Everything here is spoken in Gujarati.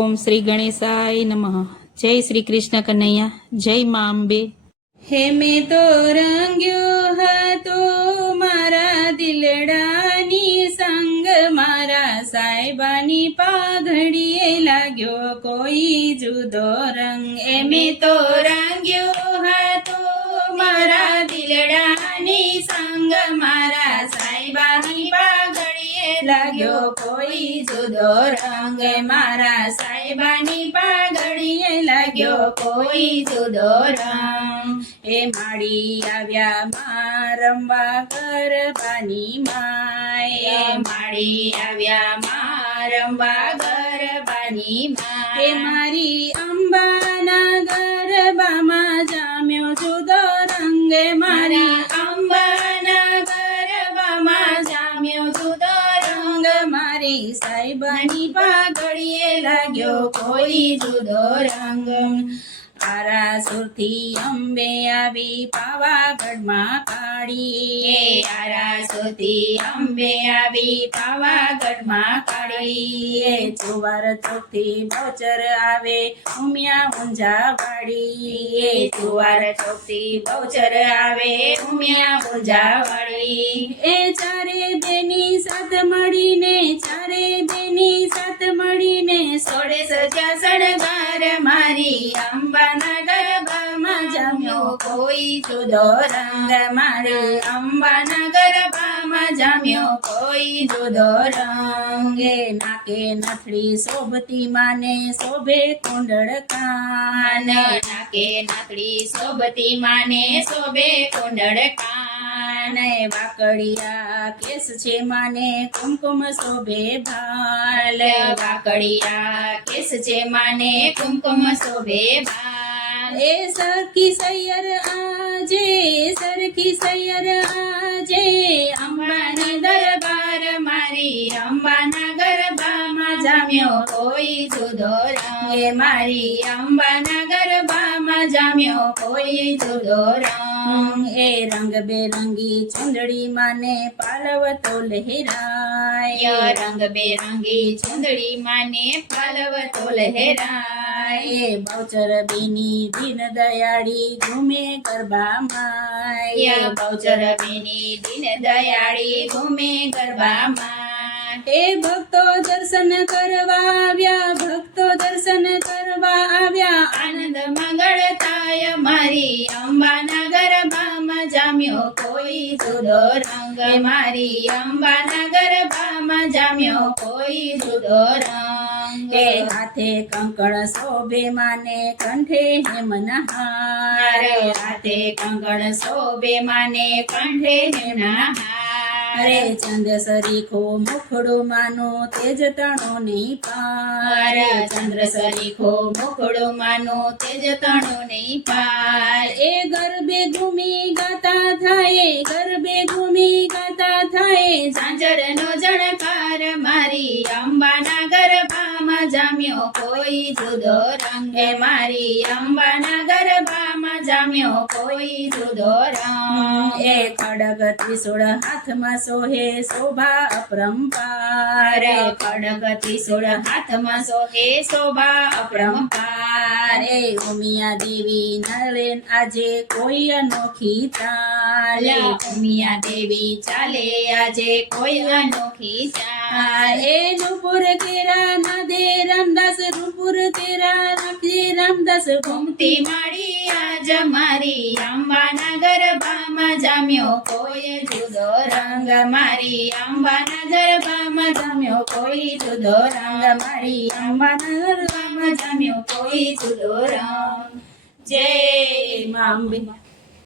ઓમ શ્રી ગણેશાય નમઃ. જય શ્રી કૃષ્ણ કનૈયા. જય મા અંબે. હે મેં તો રંગ્યો હતો મારા દિલડાની સંગ. મારા સાહેબાની પાઘડીએ લાગ્યો કોઈ જુદો રંગ. એ મેં તો રંગ્યો હતો મારા દિલડાની સંગ. મારા લાગ્યો કોઈ જુદો રંગ મારા સાહેબાની પાઘડીએ લાગ્યો કોઈ જુદો રંગ. એ માડી આવ્યા માં રમવા ગરબાની માય એ માડી આવ્યા માં રમવા ગરબાની માય એ મારી અંબાના ગરબામાં જામ્યો જુદો રંગ મારી મારી સાહેબાની પાઘડીએ લાગ્યો કોઈ જુદો રંગ. આરા સુરથી અંબે આવી પાવાગઢમાં કાળી આરાસુરથી અંબે આવી પાવાગઢમાં કાળી ચુવાર ચોકથી બહુચર આવે, ઉમિયા ઊંઝા એ ચુવાર ચોકથી બહુચર આવે, ઉમિયા ઊંઝા વાળી એ ચારે બેની સાથ મળીને, ચારે બેની સાથ મળીને સોળે સજા શણગાર મારી કોઈ જુદો રંગ મારે અંબાના ગરબામાં જામ્યો. કોઈ જુદો રંગે નાકે નથડી શોભતી માને શોભે કુંડળ કાન. નાકે નથડી શોભતી માને શોભે કુંડળ કાન. વાકડિયા કેસ છે માને કુમકુમ શોભે ભાલ. વાકડિયા કેસ છે માને કુમકુમ શોભે ભાલ. એ સરખી સૈયર આજે સરખી સૈયર આજે. અંબાના દરબાર મારી, અંબાના ગરબામાં જામ્યો કોઈ જુદો એ મારી, અંબાના ગરબામાં જામ્યો કોઈ જુદો રંગ. એ રંગ બેરંગી ચુંદડી માને પાલવતો લહેરાય. રંગ બેરંગી ચુંદડી માને પાલવતો લહેરાય. એ બહુચર બેની દીન દયાળી ઘૂમે ગરબામાં બહુચર બેની દીન દયાળી ઘૂમે ગરબામાં એ ભક્તો દર્શન કરવા આવ્યા ભક્તો દર્શન કરવા આવ્યા. આનંદ મંગળ થાય મારી અંબાના ગરબામાં જામ્યો કોઈ જુદો રંગ. મારી અંબાના ગરબામાં જામ્યો કોઈ જુદો રંગ. એ હાથે કંકણ શોભે માને કંઠે હેમના હાર. હાથે કંકણ શોભે માને કંઠે હેમના હાર. અરે ચંદ સરીખો મુખડો માનો તેજ તણો નહીં પાર. ચંદ્ર સરીખો મુખડો માનો તેજ તણો નહીં પાર. એ ગરબે ઘૂમી ગાતા થાય ગરબે ઘૂમી ગાતા થાય. ઝાંઝરનો જણકાર કોઈ જુદો રંગ મારી અંબાના ગરબામાં જામ્યો કોઈ જુદો રંગ. એ ખડગ ત્રિશુળ હાથમાં સોહે શોભા અપરંપાર. ખડગ ત્રિશુળ હાથમાં સોહે શોભા અપરંપાર. એ ઉમિયા દેવી નરેન આજે કોઈ અનોખી તાલ. ઉમિયા દેવી ચાલે આજે કોઈ અનોખી ચાલ એ નુપુર રામદાસ ઘૂમતી મળી આજ મારી અંબાના ગરબામાં જામ્યો. કોઈ જુદો રંગ મારી અંબાના ગરબામાં જામ્યો. કોઈ જુદો રંગ મારી અંબાના ગરબામાં જામ્યો. કોઈ જુદો રંગ. જય મા